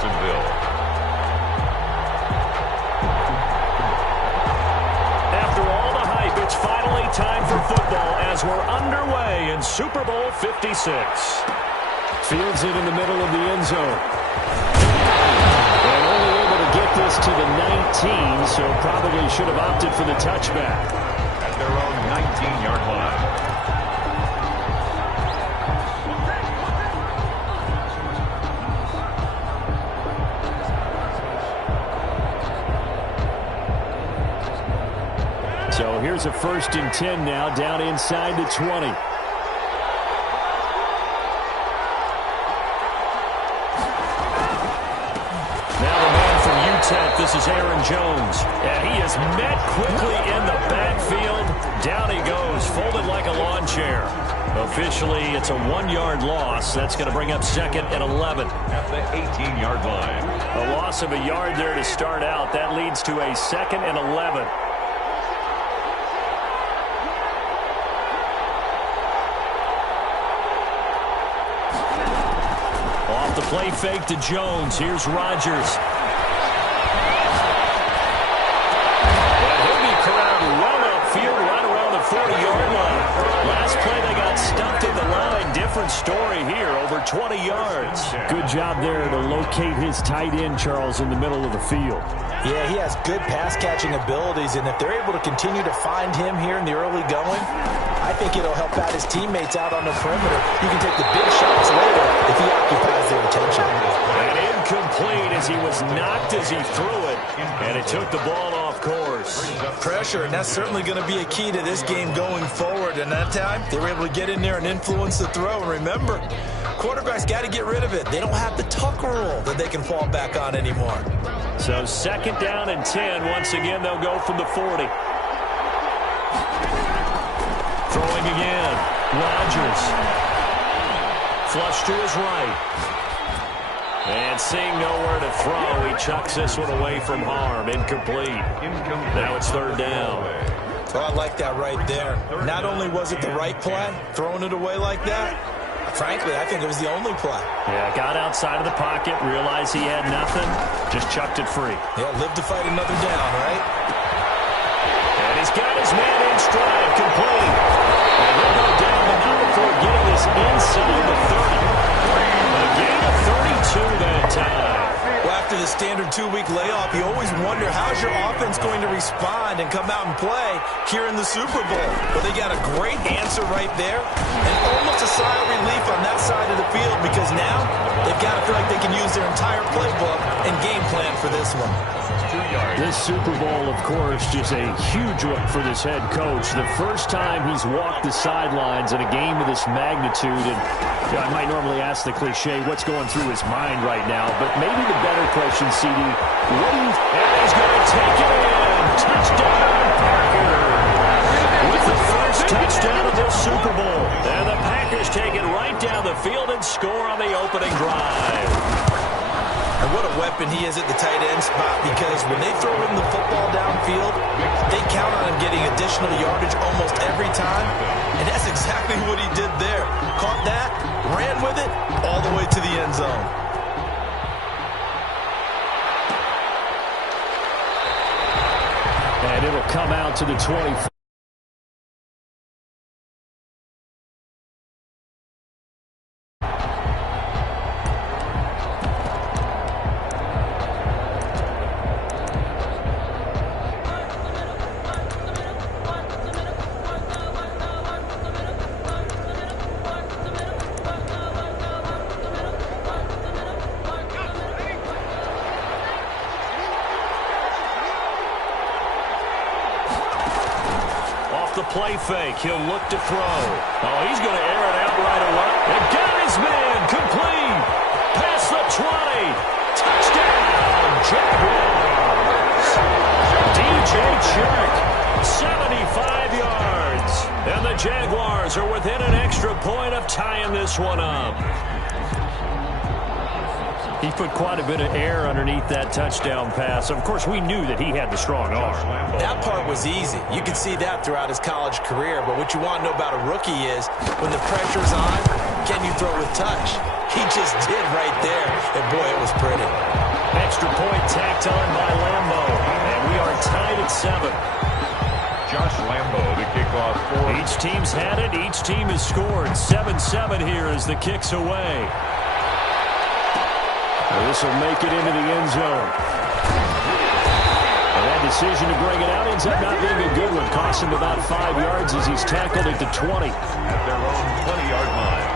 Jacksonville. After all the hype, it's finally time for football as we're underway in Super Bowl 56. Fields it in the middle of the end zone. And only able to get this to the 19, so probably should have opted for the touchback. At their own 19-yard line. So here's a 1st and 10 now, down inside the 20. This is Aaron Jones, and he is met quickly in the backfield. Down he goes, folded like a lawn chair. Officially, it's a 1-yard loss. That's going to bring up 2nd and 11. At the 18-yard line. A loss of a yard there to start out. That leads to a 2nd and 11. Off the play fake to Jones. Here's Rodgers. Different story here, over 20 yards. Good job there to locate his tight end, Charles, in the middle of the field. Yeah, he has good pass-catching abilities, and if they're able to continue to find him here in the early going, I think it'll help out his teammates out on the perimeter. You can take the big shots later if he occupies their attention. And incomplete as he was knocked as he threw it, and it took the ball off course. Pressure, and that's certainly going to be a key to this game going forward. And that time, they were able to get in there and influence the throw. And remember, quarterbacks got to get rid of it. They don't have the tuck rule that they can fall back on anymore. So 2nd down and 10. Once again, they'll go from the 40. Throwing again. Rodgers. Flush to his right. And seeing nowhere to throw, he chucks this one away from harm. Incomplete. Now it's 3rd down. Oh, I like that right there. Not only was it the right play, throwing it away like that, frankly, I think it was the only play. Yeah, got outside of the pocket, realized he had nothing, just chucked it free. Yeah, live to fight another down, right? And he's got his man in stride, complete. And he'll go down, but not before getting this inside the 30. A gain of 32 that time. Well, after the standard 2-week layoff, you always wonder how's your offense going to respond and come out and play here in the Super Bowl. But they got a great answer right there and almost a sigh of relief on that side of the field because now they've got to feel like they can use their entire playbook and game plan for this one. This Super Bowl, of course, just a huge one for this head coach. The first time he's walked the sidelines in a game of this magnitude. And I might normally ask the cliche, what's going through his mind right now? But maybe the better question, CD, what do you... And he's going to take it in. Touchdown, Parker. With the first touchdown of this Super Bowl. And the Packers take it right down the field and score on the opening drive. And what a weapon he is at the tight end spot because when they throw him the football downfield, they count on him getting additional yardage almost every time. And that's exactly what he did there. Caught that, ran with it, all the way to the end zone. And it'll come out to the 24. Play fake. He'll look to throw. Oh, he's going to air it out right away. And got his man. Complete. Past the 20. Touchdown, Jaguars. DJ Chark, 75 yards. And the Jaguars are within an extra point of tying this one up. He put quite a bit of air underneath that touchdown pass. Of course, we knew that he had the strong arm. That part was easy. You could see that throughout his college career. But what you want to know about a rookie is when the pressure's on, can you throw with touch? He just did right there. And, boy, it was pretty. Extra point tacked on by Lambo. And we are tied at 7. Josh Lambo to kick off for. Each team's had it. Each team has scored. 7-7 here as the kick's away. This will make it into the end zone. And that decision to bring it out ends up not being a good one. Costs him about 5 yards as he's tackled at the 20. At their own 20-yard line.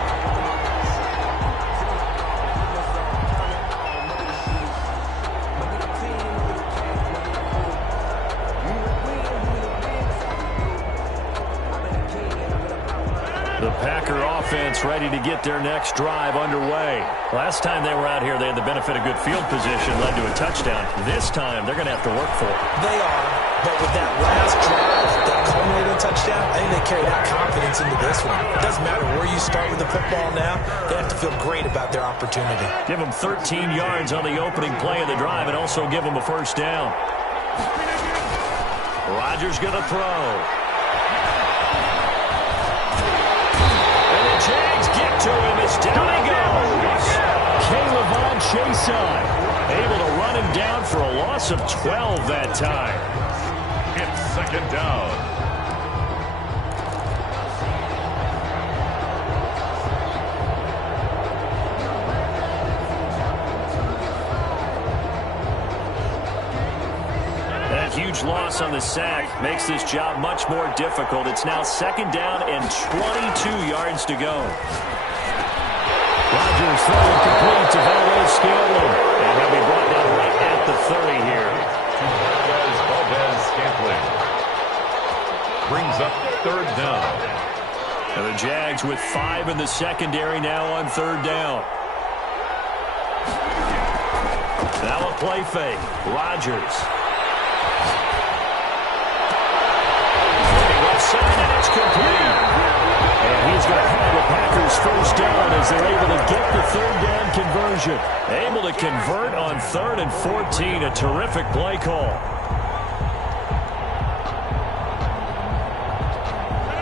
The Packer offense ready to get their next drive underway. Last time they were out here, they had the benefit of good field position, led to a touchdown. This time, they're going to have to work for it. They are, but with that last drive, that culminating touchdown, I think they carry that confidence into this one. It doesn't matter where you start with the football now. They have to feel great about their opportunity. Give them 13 yards on the opening play of the drive and also give them a first down. Rodgers going to throw. Jags get to him as down he goes. Caleb Chason able to run him down for a loss of 12 that time. It's second down. That huge loss on the sack makes this job much more difficult. It's now second down and 22 yards to go. Rodgers throwing complete to Valdez-Scantling. And he'll be brought down right at the 30 here. Valdez-Scantling brings up third down. And the Jags with 5 in the secondary now on third down. Now a play fake. Rodgers. And it's complete. And he's going to have the Packers first down as they're able to get the third down conversion. Able to convert on 3rd and 14. A terrific play call.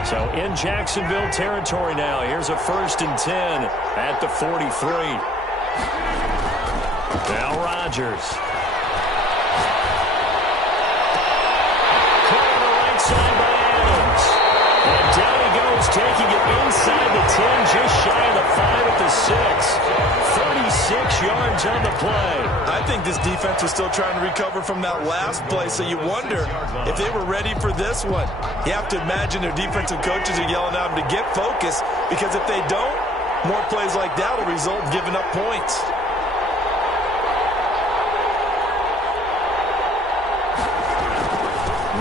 So in Jacksonville territory now. Here's a 1st and 10 at the 43. Now Rodgers. Caught on the right side by Adams. And down he goes, taking it inside the 10, just shy of the 5 at the 6. 36 yards on the play. I think this defense was still trying to recover from that last play, so you wonder if they were ready for this one. You have to imagine their defensive coaches are yelling at them to get focused, because if they don't, more plays like that will result in giving up points.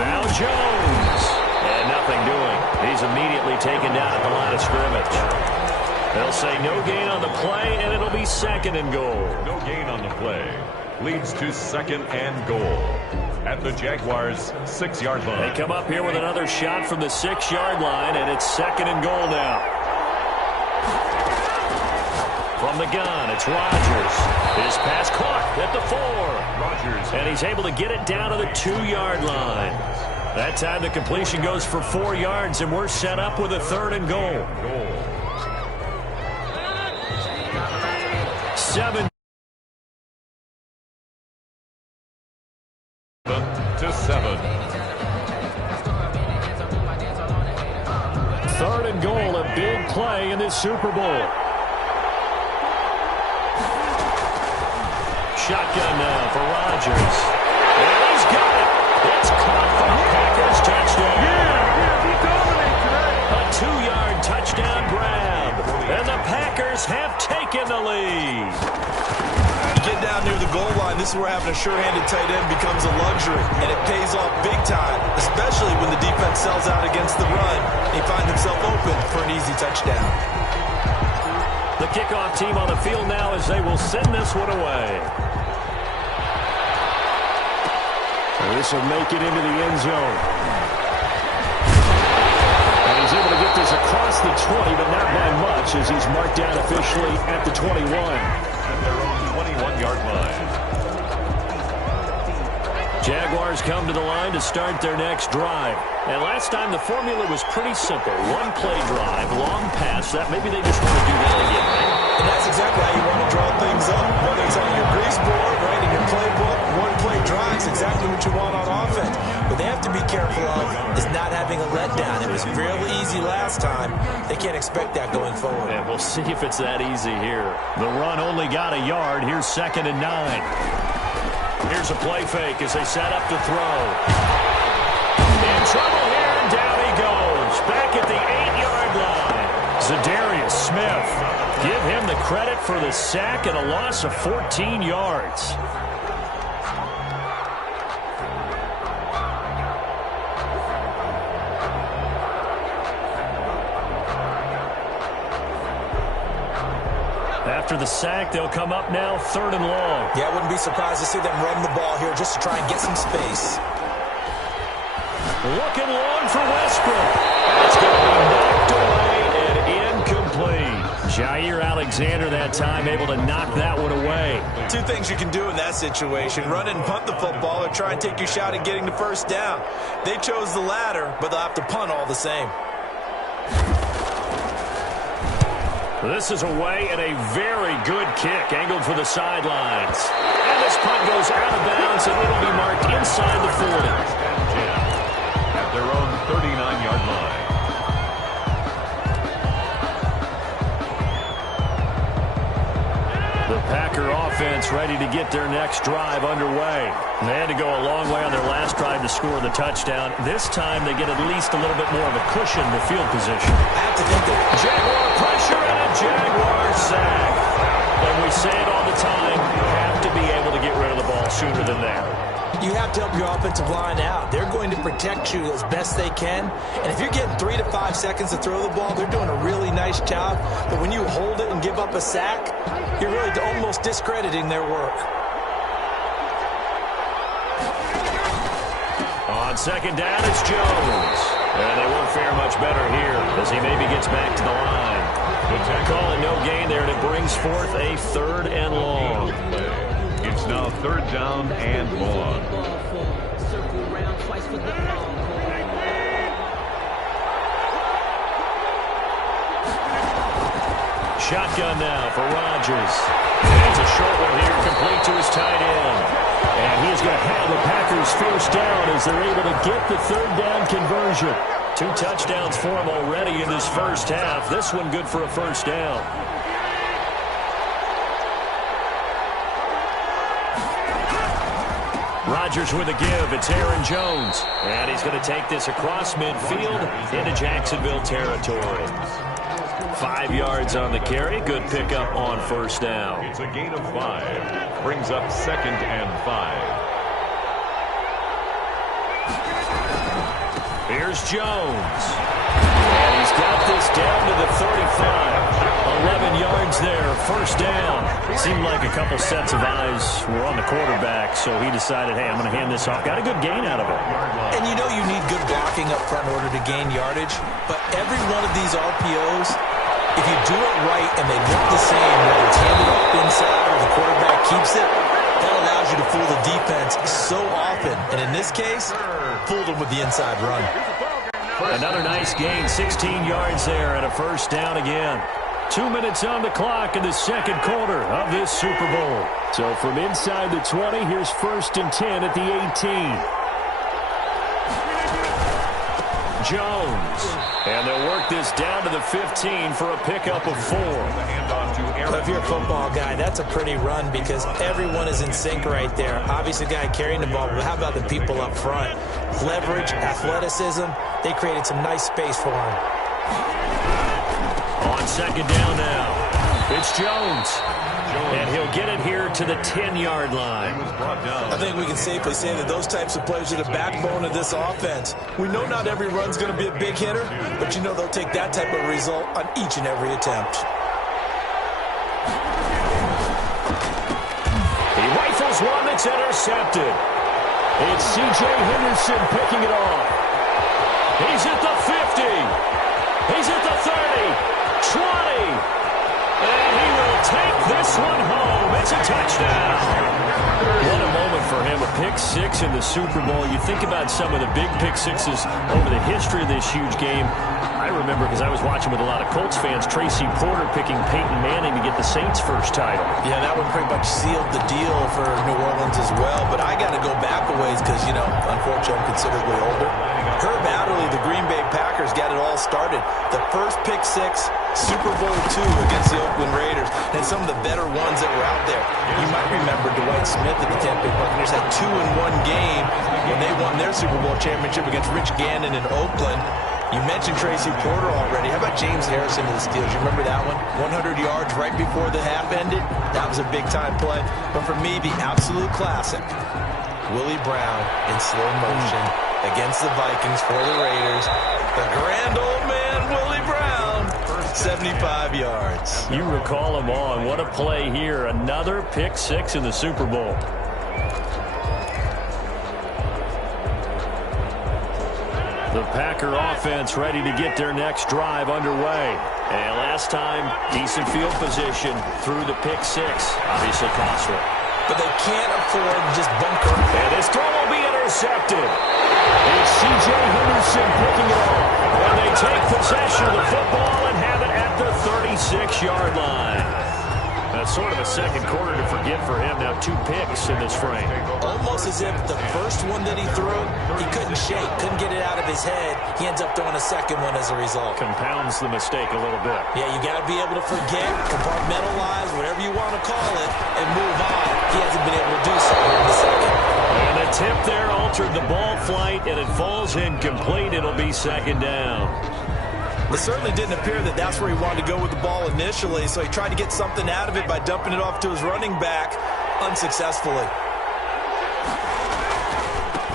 Now Jones. And nothing doing. He's immediately taken down at the line of scrimmage. They'll say no gain on the play, and it'll be 2nd and goal. No gain on the play. Leads to 2nd and goal. At the Jaguars' 6-yard line. They come up here with another shot from the 6-yard line, and it's 2nd and goal now. From the gun, it's Rodgers. His pass caught at the 4. Rodgers. And he's able to get it down to the 2-yard line. That time the completion goes for 4 yards, and we're set up with a 3rd and goal. 7 to 7. 3rd and goal, a big play in this Super Bowl. Shotgun now for Rodgers. And he's got it. It's caught for a Packers touchdown. A 2-yard touchdown grab. And the Packers have taken the lead. You get down near the goal line, this is where having a sure-handed tight end becomes a luxury. And it pays off big time, especially when the defense sells out against the run. He finds himself open for an easy touchdown. The kickoff team on the field now as they will send this one away. This will make it into the end zone. And he's able to get this across the 20, but not by much, as he's marked down officially at the 21. at their own 21-yard line. Jaguars come to the line to start their next drive. And last time the formula was pretty simple. One play drive, long pass. That maybe they just want to do that again, right? And that's exactly how you want to draw things up. Whether it's on your grease board, right, in your playbook, one play drive is exactly what you want on offense. What they have to be careful of is not having a letdown. It was fairly easy last time. They can't expect that going forward. And we'll see if it's that easy here. The run only got a yard. Here's 2nd and 9. Here's a play fake as they set up to throw. In trouble here, and down he goes. Back at the 8-yard line. Zadarius Smith. Give him the credit for the sack and a loss of 14 yards. After the sack, they'll come up now 3rd and long. Yeah, I wouldn't be surprised to see them run the ball here just to try and get some space. Looking long for Westbrook. That's going to be knocked away and incomplete. Jair Alexander that time able to knock that one away. Two things you can do in that situation: run and punt the football, or try and take your shot at getting the first down. They chose the latter, but they'll have to punt all the same. This is away and a very good kick, angled for the sidelines. And this punt goes out of bounds, and it'll be marked inside the 40. At their own 39-yard line. The Packer offense ready to get their next drive underway. They had to go a long way on their last drive to score the touchdown. This time they get at least a little bit more of a cushion in the field position. I have to think that Jaguar pressure and a Jaguar sack. And we say it all the time, you have to be able to get rid of the ball sooner than that. you have to help your offensive line out. They're going to protect you as best they can. And if you're getting 3 to 5 seconds to throw the ball, they're doing a really nice job. But when you hold it and give up a sack, you're really almost discrediting their work. On second down, it's Jones. And they won't fare much better here as he maybe gets back to the line. Call it no gain there, and it brings forth a 3rd and long. It's now 3rd down and long. Shotgun now for Rodgers. And it's a short one here, complete to his tight end. And he is going to have the Packers first down as they're able to get the 3rd down conversion. 2 touchdowns for him already in this first half. This one good for a first down. Rodgers with a give. It's Aaron Jones. And he's going to take this across midfield into Jacksonville territory. 5 yards on the carry. Good pickup on first down. It's a gain of 5. Brings up 2nd and 5. Here's Jones. And he's got this down to the 35. 11 yards there, first down. It seemed like a couple sets of eyes were on the quarterback, so he decided, hey, I'm going to hand this off. Got a good gain out of it. And you know you need good blocking up front in order to gain yardage, but every one of these RPOs, if you do it right and they look the same, whether it's handed off inside or the quarterback keeps it, that allows you to fool the defense so often. And in this case, fooled them with the inside run. Another nice gain, 16 yards there, and a first down again. 2 minutes on the clock in the second quarter of this Super Bowl. So from inside the 20, here's 1st and 10 at the 18. Jones. And they'll work this down to the 15 for a pickup of 4. But if you're a football guy, that's a pretty run because everyone is in sync right there. Obviously, the guy carrying the ball, but how about the people up front? Leverage, athleticism, they created some nice space for him. On second down now, it's Jones. And he'll get it here to the 10-yard line. I think we can safely say that those types of plays are the backbone of this offense. We know not every run's going to be a big hitter, but you know they'll take that type of result on each and every attempt. He rifles one that's intercepted. It's C.J. Henderson picking it off. He's at the 50. He's at the 30. 20. And he will take this one home. Touchdown. What a moment for him, a pick six in the Super Bowl. You think about some of the big pick sixes over the history of this huge game. I remember, because I was watching with a lot of Colts fans, Tracy Porter picking Peyton Manning to get the Saints' first title. Yeah, that one pretty much sealed the deal for New Orleans as well. But I got to go back a ways because, you know, unfortunately I'm considerably older. Herb Adderley, the Green Bay Packers, got it all started. The first pick six, Super Bowl II against the Oakland Raiders, and some of the better ones that were out there. You might remember Dwight Smith at the Tampa Bay Buccaneers had 2-in-1 game when they won their Super Bowl championship against Rich Gannon in Oakland. You mentioned Tracy Porter already. How about James Harrison to the Steelers? You remember that one? 100 yards right before the half ended? That was a big-time play. But for me, the absolute classic, Willie Brown in slow motion against the Vikings for the Raiders. The grand old man, Willie Brown, 75 yards. You recall him on. What a play here. Another pick six in the Super Bowl. The Packer offense ready to get their next drive underway. And last time, decent field position through the pick six. Obviously costly. But they can't afford to just bunker. And this throw will be intercepted. It's C.J. Henderson picking it up. And they take possession of the football and have it at the 36-yard line. That's sort of a second quarter to forget for him. Now 2 picks in this frame. Almost as if the first one that he threw, he couldn't shake, couldn't get it out of his head. He ends up throwing a second one as a result. Compounds the mistake a little bit. Yeah, you got to be able to forget, compartmentalize, whatever you want to call it, and move on. He hasn't been able to do so in the second. And the tip there altered the ball flight, and it falls incomplete. It'll be second down. It certainly didn't appear that that's where he wanted to go with the ball initially, so he tried to get something out of it by dumping it off to his running back unsuccessfully.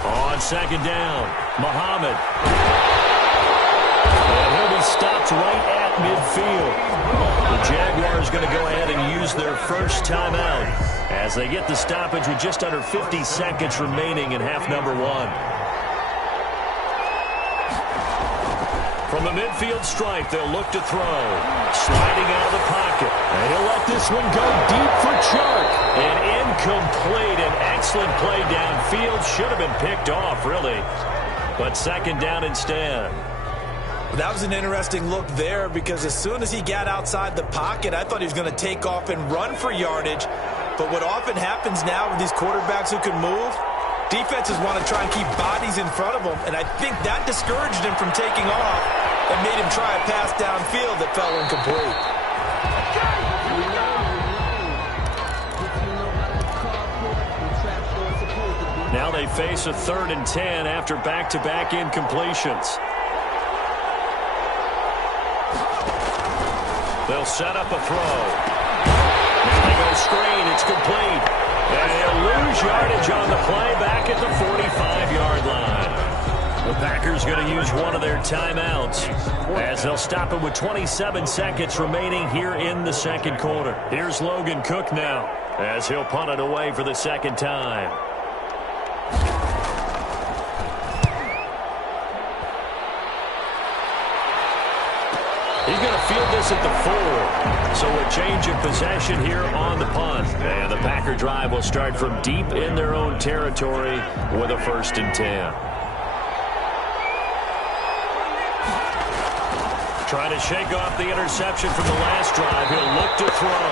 On second down, Muhammad. And he'll be stopped right at midfield. The Jaguars going to go ahead and use their first timeout as they get the stoppage with just under 50 seconds remaining in half number 1. From the midfield stripe, they'll look to throw. Sliding out of the pocket. And he'll let this one go deep for Chark. And incomplete. An excellent play downfield. Should have been picked off, really. But second down instead. That was an interesting look there because as soon as he got outside the pocket, I thought he was going to take off and run for yardage. But what often happens now with these quarterbacks who can move, defenses want to try and keep bodies in front of them, and I think that discouraged him from taking off and made him try a pass downfield that fell incomplete. Now they face a 3rd and 10 after back-to-back incompletions. They'll set up a throw. Now they go screen. It's complete. And they'll lose yardage on the play back at the 45-yard line. The Packers going to use one of their timeouts as they'll stop it with 27 seconds remaining here in the second quarter. Here's Logan Cook now as he'll punt it away for the second time. He's going to field this at the 4. So a change of possession here on the punt. And the Packer drive will start from deep in their own territory with a 1st and 10. Trying to shake off the interception from the last drive. He'll look to throw.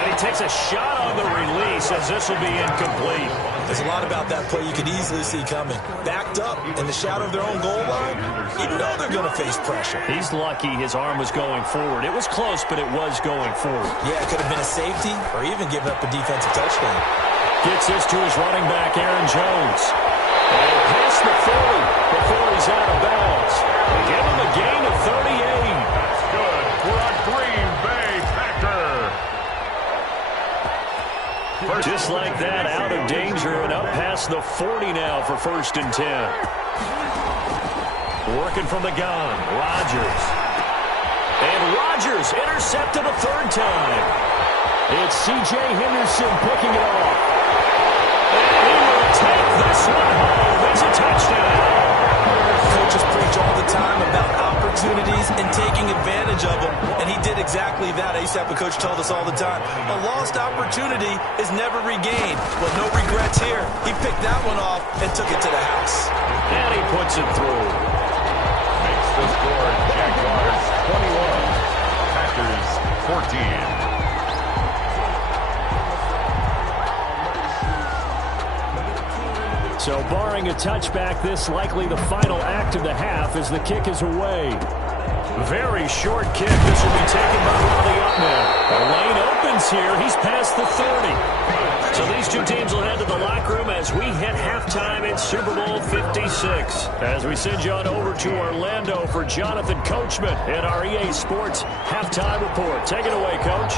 And he takes a shot on the release as this will be incomplete. There's a lot about that play you could easily see coming. Backed up in the shadow of their own goal line, you know they're going to face pressure. He's lucky his arm was going forward. It was close, but it was going forward. Yeah, it could have been a safety or even given up a defensive touchdown. Gets this to his running back, Aaron Jones. And past the 40 before he's out of bounds. They give him a gain of 38. That's good for a Green Bay Packer. Just like that, out of danger and up past the 40 now for 1st and 10. Working from the gun, Rodgers. And Rodgers intercepted a 3rd time. It's C.J. Henderson picking it off. And he will take this one home. It's a touchdown. Coaches preach all the time about opportunities and taking advantage of them, and he did exactly that. I used to have a coach tell us all the time, a lost opportunity is never regained. Well, no regrets here. He picked that one off and took it to the house. And he puts it through. Makes the score Jaguars 21, Packers 14. So barring a touchback, this likely the final act of the half as the kick is away. Very short kick. This will be taken by one of the up men. The lane opens here. He's past the 30. So these two teams will head to the locker room as we hit halftime in Super Bowl 56. As we send you on over to Orlando for Jonathan Coachman at our EA Sports Halftime Report. Take it away, Coach.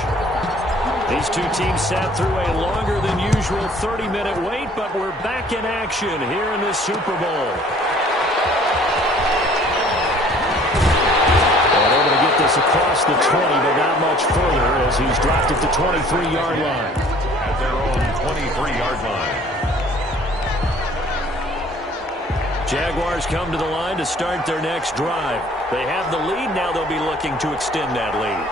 These two teams sat through a longer than usual 30-minute wait, but we're back in action here in the Super Bowl. And able to get this across the 20, but not much further as he's dropped at the 23-yard line. At their own 23-yard line. Jaguars come to the line to start their next drive. They have the lead. Now they'll be looking to extend that lead.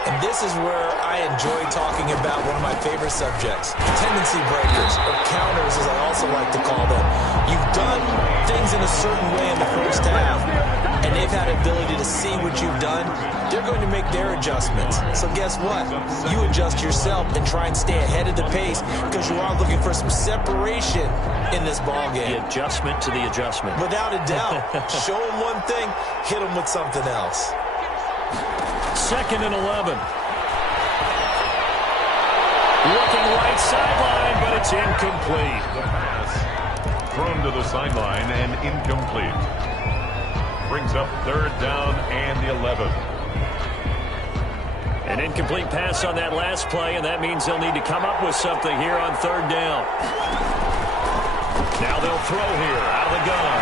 And this is where I enjoy talking about one of my favorite subjects, tendency breakers, or counters as I also like to call them. You've done things in a certain way in the first half, and they've had the ability to see what you've done. They're going to make their adjustments. So guess what? You adjust yourself and try and stay ahead of the pace because you are looking for some separation in this ballgame. The adjustment to the adjustment. Without a doubt. Show them one thing, hit them with something else. 2nd and 11. Looking right sideline, but it's incomplete. The pass thrown to the sideline and incomplete. Brings up 3rd down and 11. An incomplete pass on that last play, and that means they'll need to come up with something here on 3rd down. Now they'll throw here out of the gun.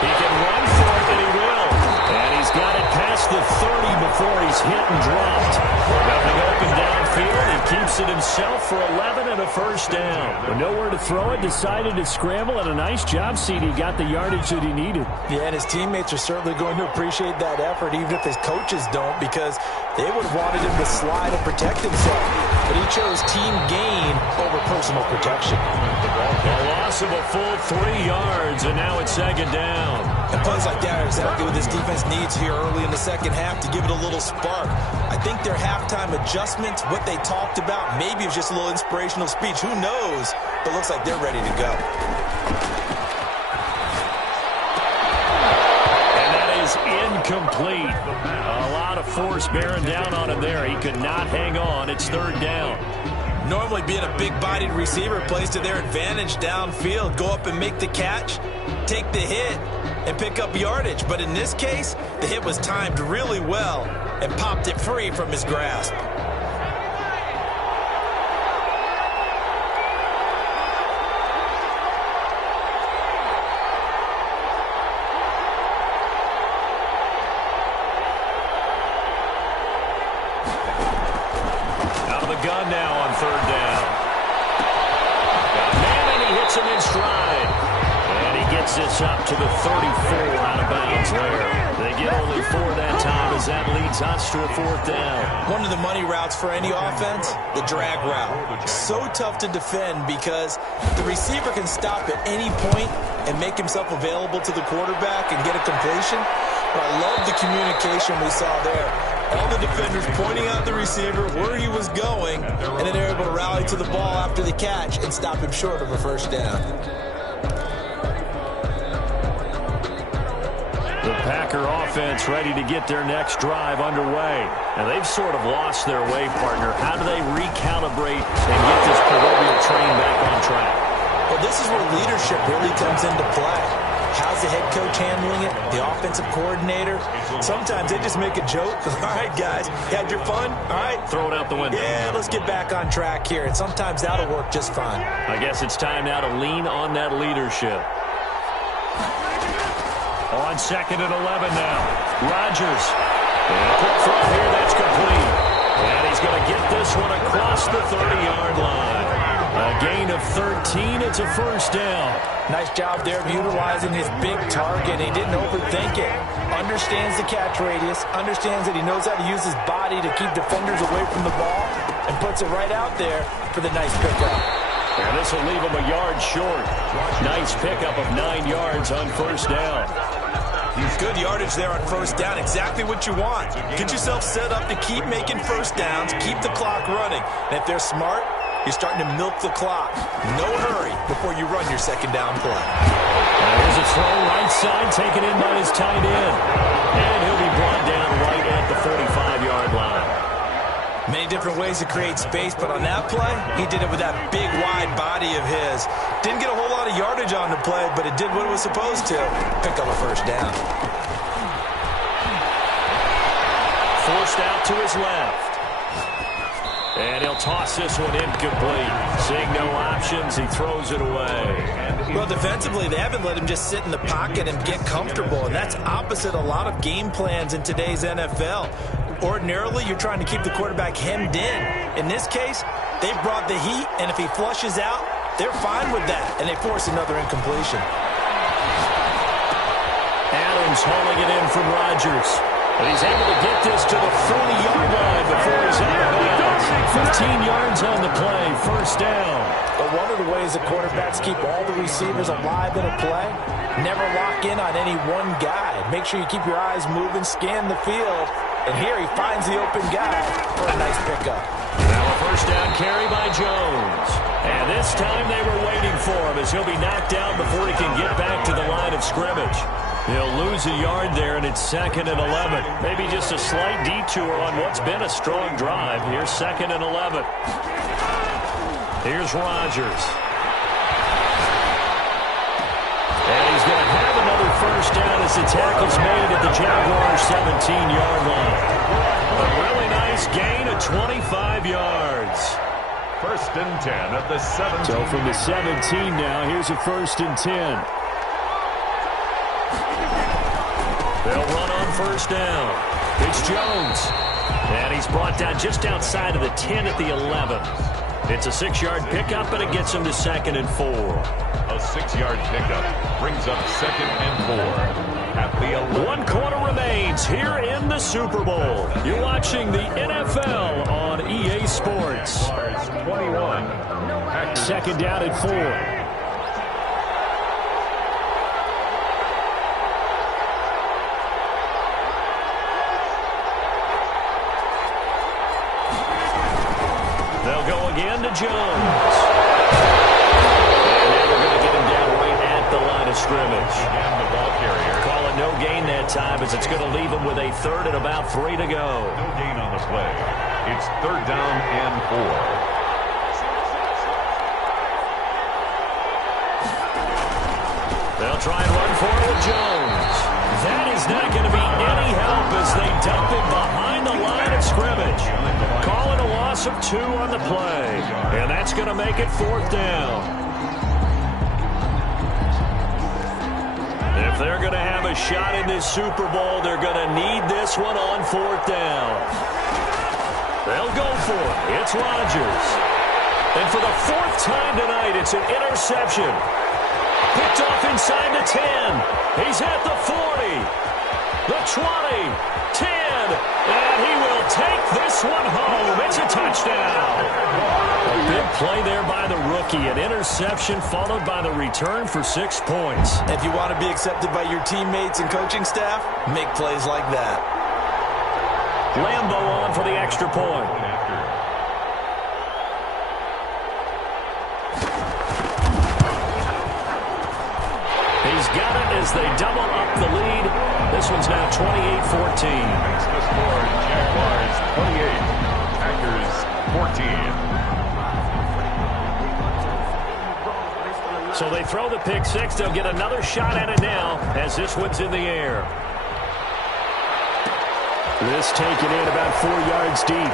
He can run for it, and he will. And he's got it past the 30 before he's hit and dropped. Nothing open downfield. He keeps it himself for 11 and a 1st down. With nowhere to throw it, decided to scramble, and a nice job, CD. Got the yardage that he needed. Yeah, and his teammates are certainly going to appreciate that effort, even if his coaches don't, because they would have wanted him to slide and protect himself. But he chose team gain over personal protection. A loss of a full 3 yards, and now it's 2nd down. And plays like that are exactly what this defense needs here early in the second half to give it a little spark. I think their halftime adjustments, what they talked about, maybe it was just a little inspirational speech. Who knows? But it looks like they're ready to go. And that is incomplete. A lot of force bearing down on him there. He could not hang on. It's 3rd down. Normally being a big-bodied receiver plays to their advantage downfield. Go up and make the catch, take the hit, and pick up yardage. But in this case, the hit was timed really well and popped it free from his grasp. Out of the gun now on 3rd down. Got a man, and he hits him in stride. And he gets this up to the 34 out of bounds there. They get only 4 that time as that leads us to a 4th down. One of the money routes for any offense, the drag route. So tough to defend because the receiver can stop at any point and make himself available to the quarterback and get a completion. But I love the communication we saw there. All the defenders pointing out the receiver where he was going, and then they're able to rally to the ball after the catch and stop him short of a 1st down. The Packer offense ready to get their next drive underway. And they've sort of lost their way, partner. How do they recalibrate and get this proverbial train back on track? Well, this is where leadership really comes into play. How's the head coach handling it? The offensive coordinator? Sometimes they just make a joke. All right, guys, you had your fun? All right. Throw it out the window. Yeah, let's get back on track here. And sometimes that'll work just fine. I guess it's time now to lean on that leadership. On 2nd and 11 now. Rodgers. And quick throw here, that's complete. And he's going to get this one across the 30-yard line. A gain of 13 13. It's a first down. Nice job there of utilizing his big target. He didn't overthink it. Understands the catch radius. Understands that he knows how to use his body to keep defenders away from the ball. And puts it right out there for the nice pickup. And this will leave him a yard short. Nice pickup of 9 yards on first down. Good yardage there on first down. Exactly what you want. Get yourself set up to keep making first downs. Keep the clock running. And if they're smart, you're starting to milk the clock. No hurry before you run your second down play. There's a throw right side taken in by his tight end. And he'll be brought down right at the 45-yard line. Many different ways to create space, but on that play, he did it with that big, wide body of his. Didn't get a whole lot of yardage on the play, but it did what it was supposed to. Pick up a first down. Forced out to his left. And he'll toss this one incomplete. Seeing no options, he throws it away. Well, defensively, they haven't let him just sit in the pocket and get comfortable, and that's opposite a lot of game plans in today's NFL. Ordinarily, you're trying to keep the quarterback hemmed in. In this case, they brought the heat, and if he flushes out, they're fine with that, and they force another incompletion. Adams hauling it in from Rodgers. And he's able to get this to the 40-yard line before he's out of bounds. 15 yards on the play, first down. But one of the ways the quarterbacks keep all the receivers alive in a play, never lock in on any one guy. Make sure you keep your eyes moving, scan the field. And here he finds the open guy for a nice pickup. Now a first down carry by Jones. And this time they were waiting for him as he'll be knocked down before he can get back to the line of scrimmage. He'll lose a yard there, and it's 2nd and 11. Maybe just a slight detour on what's been a strong drive. Here's 2nd and 11. Here's Rodgers. And he's going to have another first down as the tackle's made at the Jaguars' 17-yard line. A really nice gain of 25 yards. 1st and 10 at the 17. So from the 17 now, here's a 1st and 10. They'll run on first down. It's Jones. And he's brought down just outside of the 10 at the 11. It's a 6-yard pickup, and it gets him to 2nd and 4. A 6-yard pickup brings up 2nd and 4 at the 11. 1 quarter remains here in the Super Bowl. You're watching the NFL on EA Sports. 21. 2nd down and 4. They'll go again to Jones. And now they're going to get him down right at the line of scrimmage. And the ball carrier. Call it no gain that time as it's going to leave him with a 3rd and about 3 to go. No gain on the play. It's 3rd down and 4. They'll try and run for it with Jones. That is not going to be any help as they dump him behind the line of scrimmage. Calling a loss of 2 on the play. And that's going to make it 4th down. If they're going to have a shot in this Super Bowl, they're going to need this one on 4th down. They'll go for it. It's Rodgers. And for the 4th time tonight, it's an interception. Picked off inside the 10. He's at the 40. The 20. 10. And he will take this one home. It's a touchdown. A big play there by the rookie. An interception followed by the return for 6 points. If you want to be accepted by your teammates and coaching staff, make plays like that. Lambo on for the extra point. He's got it as they double up the lead. This one's now 28-14. Makes the score Jaguars 28, Packers 14. So they throw the pick six. They'll get another shot at it now as this one's in the air. This taken in about 4 yards deep.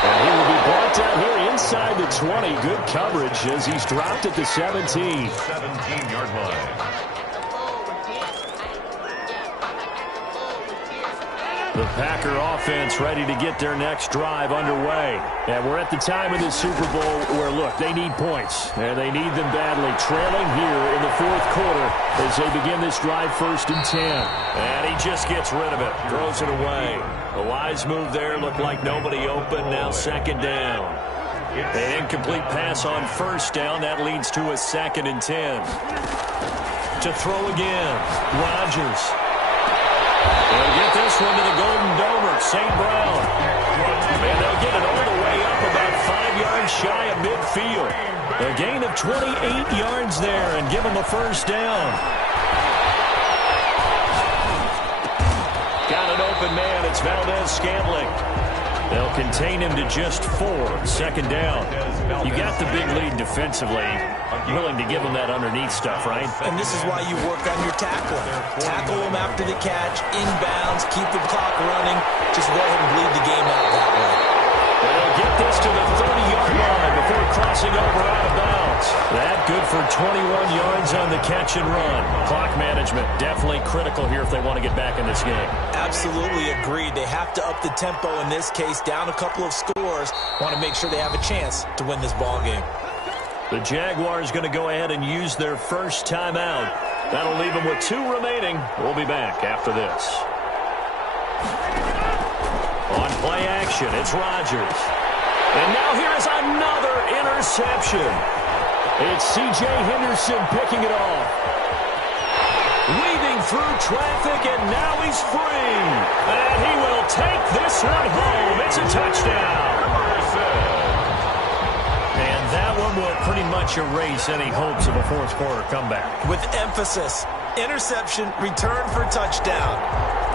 And he will be brought down here inside the 20. Good coverage as he's dropped at the 17. 17-yard line. The Packer offense ready to get their next drive underway. And we're at the time of this Super Bowl where, look, they need points. And they need them badly. Trailing here in the fourth quarter as they begin this drive 1st and 10. And he just gets rid of it. Throws it away. A wise move there. Looked like nobody open. Now 2nd down. An incomplete pass on 1st down. That leads to a 2nd and 10. To throw again. Rodgers. They'll get this one to the Golden Domer, St. Brown. And they'll get it all the way up about 5 yards shy of midfield. A gain of 28 yards there and give them a 1st down. Got an open man. It's Valdez-Scantling. They'll contain him to just 4. 2nd down. You got the big lead defensively. Willing to give him that underneath stuff, right? And this is why you work on your tackling. Tackle them after the catch, inbounds, keep the clock running. Just go ahead and bleed the game out that way. They'll get this to the 30-yard line before crossing over out of bounds. That good for 21 yards on the catch and run. Clock management definitely critical here if they want to get back in this game. Absolutely agreed. They have to up the tempo in this case, down a couple of scores. Want to make sure they have a chance to win this ball game. The Jaguars going to go ahead and use their first timeout. That'll leave them with 2 remaining. We'll be back after this. On play action, it's Rodgers. And now here is another interception. It's C.J. Henderson picking it off. Weaving through traffic, and now he's free. And he will take this one home. It's a touchdown. And that one will pretty much erase any hopes of a fourth quarter comeback. With emphasis, interception, return for touchdown.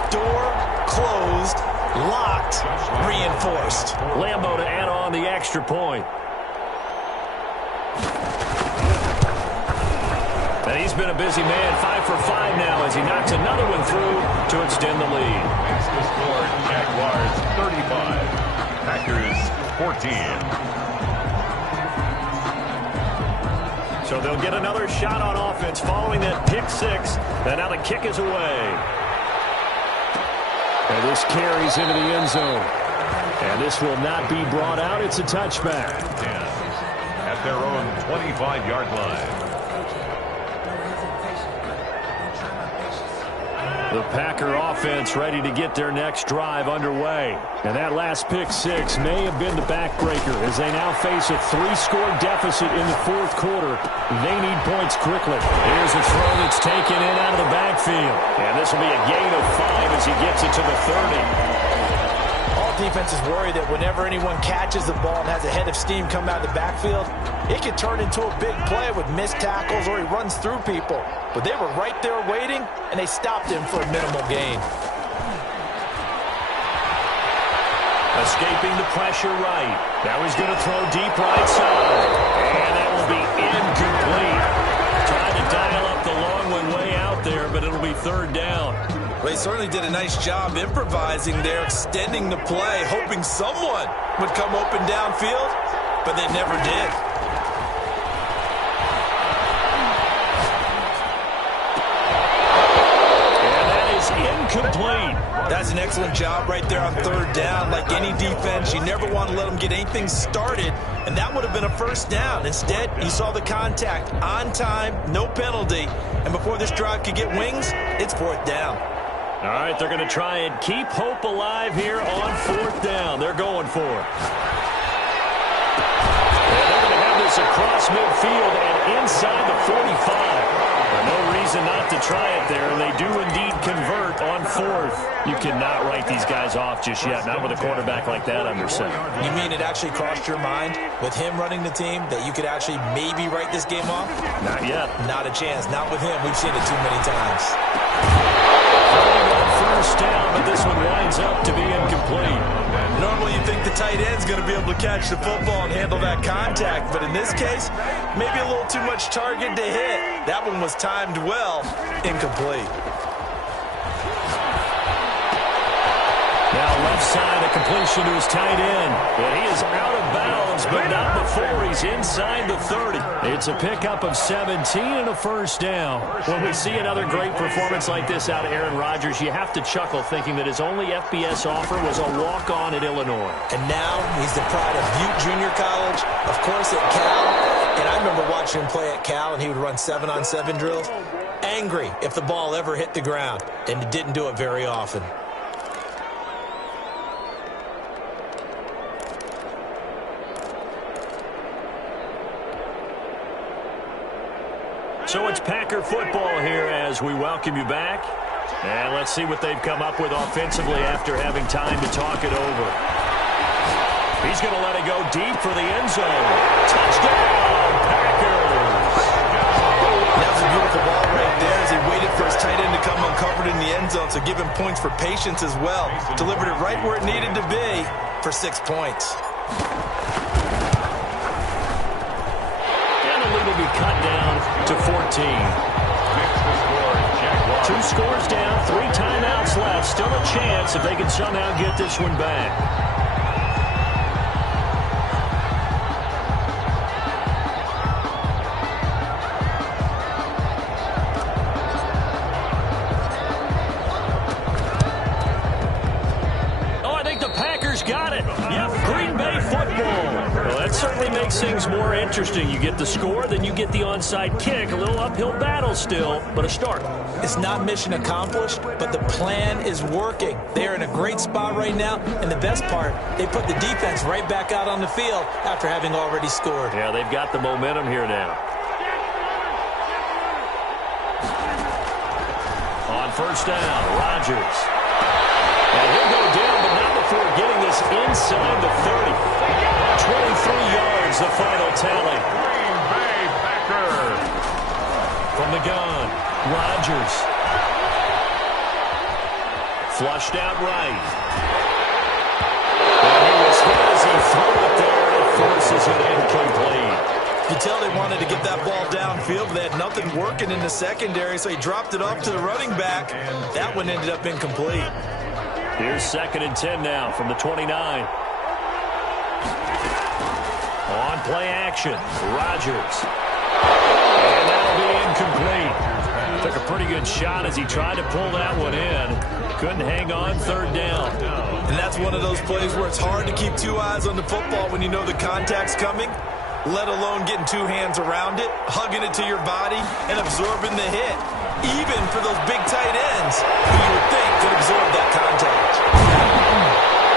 Door closed, locked, reinforced. Lambo to add on the extra point. And he's been a busy man, 5 for 5 now as he knocks another one through to extend the lead. Makes the score Jaguars 35, Packers 14. So they'll get another shot on offense following that pick 6. And now the kick is away. And this carries into the end zone. And this will not be brought out. It's a touchback. 10 at their own 25-yard line. The Packer offense ready to get their next drive underway. And that last pick 6 may have been the backbreaker as they now face a 3-score deficit in the fourth quarter. They need points quickly. Here's a throw that's taken in out of the backfield. And this will be a gain of 5 as he gets it to the 30. All defenses worry that whenever anyone catches the ball and has a head of steam come out of the backfield, it can turn into a big play with missed tackles or he runs through people. But they were right there waiting, and they stopped him for a minimal gain. Escaping the pressure right. Now he's going to throw deep right side. And that will be incomplete. Trying to dial up the long one way out there, but it'll be 3rd down. Well, he certainly did a nice job improvising there, extending the play, hoping someone would come open downfield, but they never did. Complete. That's an excellent job right there on 3rd down. Like any defense, you never want to let them get anything started, and that would have been a 1st down. Instead, you saw the contact on time, no penalty, and before this drive could get wings, it's 4th down. All right, they're going to try and keep hope alive here on 4th down. They're going for it. And they're going to have this across midfield and inside the 45. No reason not to try it there, and they do indeed convert on 4th. You cannot write these guys off just yet, not with a quarterback like that under center. You mean it actually crossed your mind with him running the team that you could actually maybe write this game off? Not yet. Not a chance. Not with him. We've seen it too many times. Throwing on 1st down, but this one winds up to be incomplete. Normally you think the tight end's going to be able to catch the football and handle that contact, but in this case, maybe a little too much target to hit. That one was timed well, incomplete. Now left side, a completion to his tight end. And he is out of bounds, but not before he's inside the 30. It's a pickup of 17 and a first down. When we see another great performance like this out of Aaron Rodgers, you have to chuckle thinking that his only FBS offer was a walk-on at Illinois. And now he's the pride of Butte Junior College, of course at Cal. And I remember watching him play at Cal, and he would run 7-on-7 drills. Angry if the ball ever hit the ground, and it didn't do it very often. So it's Packer football here as we welcome you back. And let's see what they've come up with offensively after having time to talk it over. He's going to let it go deep for the end zone. Touchdown, Packers! That was a beautiful ball right there as he waited for his tight end to come uncovered in the end zone, so give him points for patience as well. Delivered it right where it needed to be for 6 points. And the lead will be cut down to 14. 2 scores down, 3 timeouts left. Still a chance if they can somehow get this one back. Got it. Yep, Green Bay football. Well, that certainly makes things more interesting. You get the score, then you get the onside kick. A little uphill battle still, but a start. It's not mission accomplished, but the plan is working. They're in a great spot right now, and the best part, they put the defense right back out on the field after having already scored. Yeah, they've got the momentum here now. On first down, Rodgers. And he'll go down, but not before getting this inside the 30. 23 yards, the final tally. Green Bay Packers. From the gun, Rodgers. Flushed out right. And he was hit as he threw it there. It forces it incomplete. You tell they wanted to get that ball downfield, but they had nothing working in the secondary, so he dropped it off to the running back. That one ended up incomplete. Here's 2nd and 10 now from the 29. On play action, Rodgers. And that'll be incomplete. Took a pretty good shot as he tried to pull that one in. Couldn't hang on, 3rd down. And that's one of those plays where it's hard to keep 2 eyes on the football when you know the contact's coming, let alone getting 2 hands around it, hugging it to your body, and absorbing the hit. Even for those big tight ends who you would think could absorb that contact.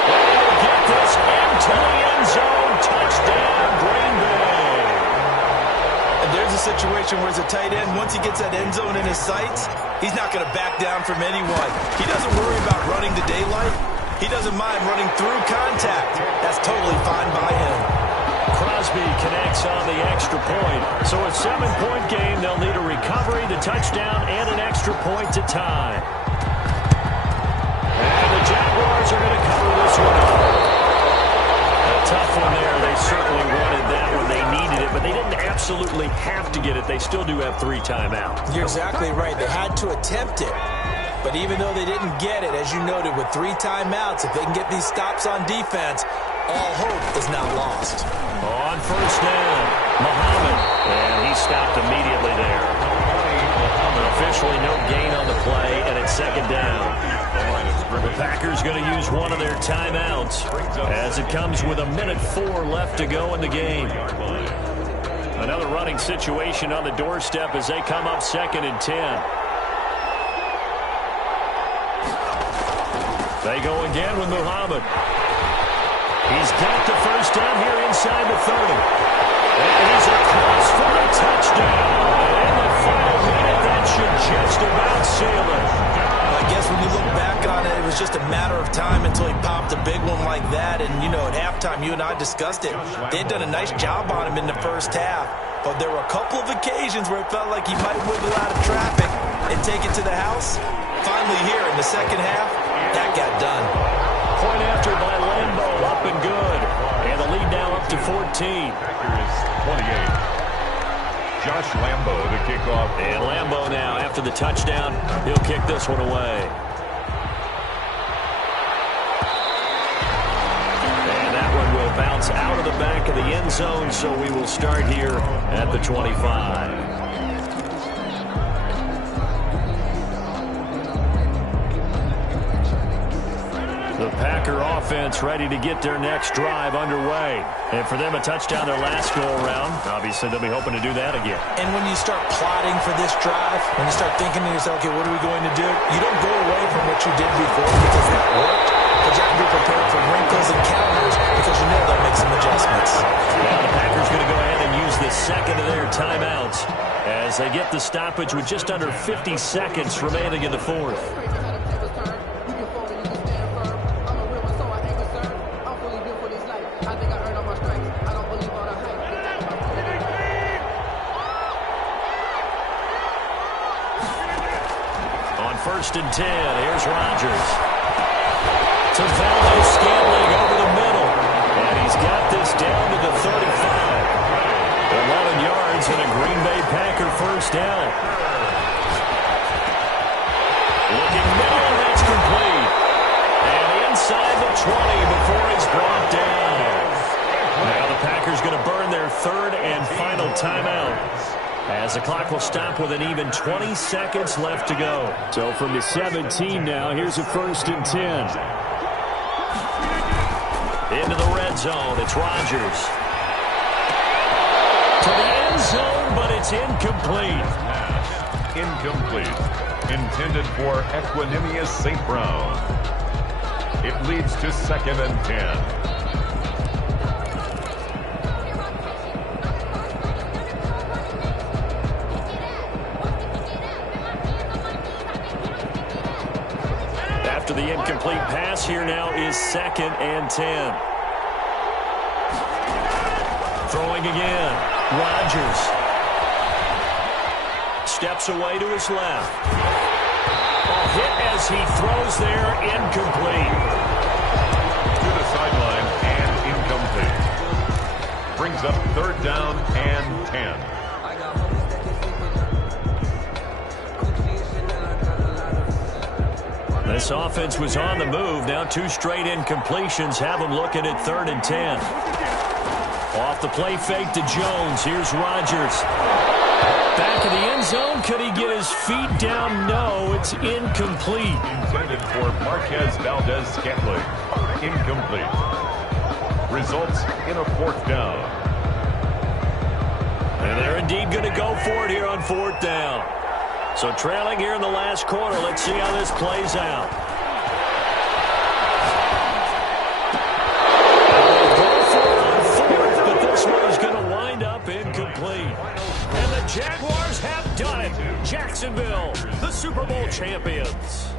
They'll get this into the end zone. Touchdown, Green Bay. And there's a situation where as a tight end, once he gets that end zone in his sights, he's not going to back down from anyone. He doesn't worry about running the daylight. He doesn't mind running through contact. That's totally fine by him. Crosby connects on the extra point. So a 7-point game, they'll need a recovery, the touchdown, and an extra point to tie. And the Jaguars are going to cover this one up. A tough one there. They certainly wanted that when they needed it, but they didn't absolutely have to get it. They still do have 3 timeouts. You're exactly right. They had to attempt it. But even though they didn't get it, as you noted, with 3 timeouts, if they can get these stops on defense, all hope is not lost. On first down, Muhammad. And he stopped immediately there. Officially no gain on the play, and it's 2nd down. The Packers going to use one of their timeouts as it comes with 1:04 left to go in the game. Another running situation on the doorstep as they come up 2nd and 10. They go again with Muhammad. He's got the first down here inside the 30. And he's across for a touchdown. And in the final minute, that should just about seal it. I guess when you look back on it, it was just a matter of time until he popped a big one like that. And, you know, at halftime, you and I discussed it. They had done a nice job on him in the first half. But there were a couple of occasions where it felt like he might wiggle out of traffic and take it to the house. Finally here in the second half, that got done. Point after by Lambeau, up and good. And the lead now up to 14. Packers 28. Josh Lambeau to kick off. And Lambeau now, after the touchdown, he'll kick this one away. bounce out of the back of the end zone, so we will start here at the 25. The Packer offense ready to get their next drive underway. And for them, a touchdown their last go-around. Obviously, they'll be hoping to do that again. And when you start plotting for this drive, when you start thinking to yourself, okay, what are we going to do? You don't go away from what you did before because that worked. But you have to be prepared for wrinkles and counters because you know they'll make some adjustments. Now the Packers going to go ahead and use the second of their timeouts as they get the stoppage with just under 50 seconds remaining in the fourth. First and 10. Here's Rodgers. To Valdez-Scantling over the middle. And he's got this down to the 35. 11 yards and a Green Bay Packer first down. Looking middle, and that's complete. And inside the 20 before he's brought down. Now the Packers going to burn their third and final timeout, as the clock will stop with an even 20 seconds left to go. So from the 17 now, here's a first and 10. Into the red zone, it's Rodgers. To the end zone, but it's incomplete. Incomplete. Intended for Equanimous St. Brown. It leads to second and 10. After the incomplete pass, here now is second and 10. Throwing again. Rodgers. Steps away to his left. A hit as he throws there, incomplete. To the sideline and incomplete. Brings up third down and 10. This offense was on the move. Now two straight incompletions have them looking at third and 10. Off the play fake to Jones. Here's Rodgers. Back in the end zone. Could he get his feet down? No, it's incomplete. Intended for Marquez Valdez-Scantling. Incomplete. Results in a fourth down. And they're indeed going to go for it here on fourth down. So trailing here in the last quarter. Let's see how this plays out. Go for it on fourth, but this one is going to wind up incomplete. And the Jaguars have done it. Jacksonville, the Super Bowl champions.